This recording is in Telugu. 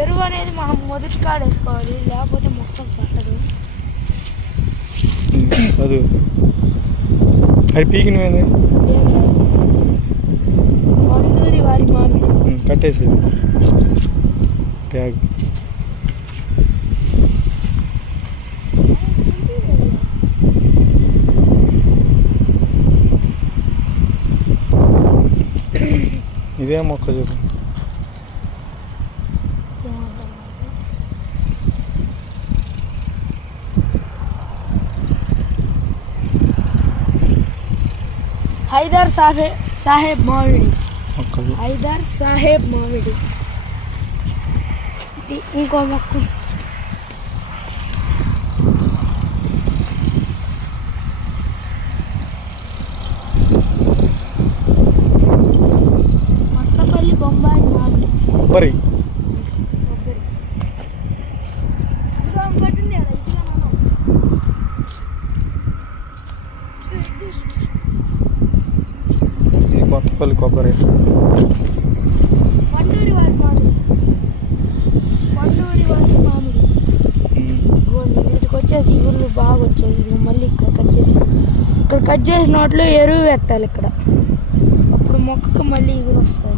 ఎరువు అనేది మనం మొదటి కాడ వేసుకోవాలి, లేకపోతే మొత్తం పట్టదు. చదువు అది పీకినవేంది వండూరి వారి మామిడి కట్టేసి ట్యాగ్. ఇదే మొక్క చూడు. హైదర్ సాహెబ్ మామిడి, మొక్కలు హైదర్ సాహెబ్ మామిడి. ఇంకో మొక్క మట్టపల్లి బొంబాయి మామిడి. కొబ్బరి కొత్తపల్లి కొబ్బరి. వండూరి వారి మామిడి, వండూరి వారి మామిడి. వీటికి వచ్చేసి ఇగుళ్ళు బాగా వచ్చాయి. ఇది మళ్ళీ ఇక్కడ కట్ చేసిన వాటిలో ఎరువు పెట్టాలి ఇక్కడ, అప్పుడు మొక్కకు మళ్ళీ ఇగురు వస్తుంది.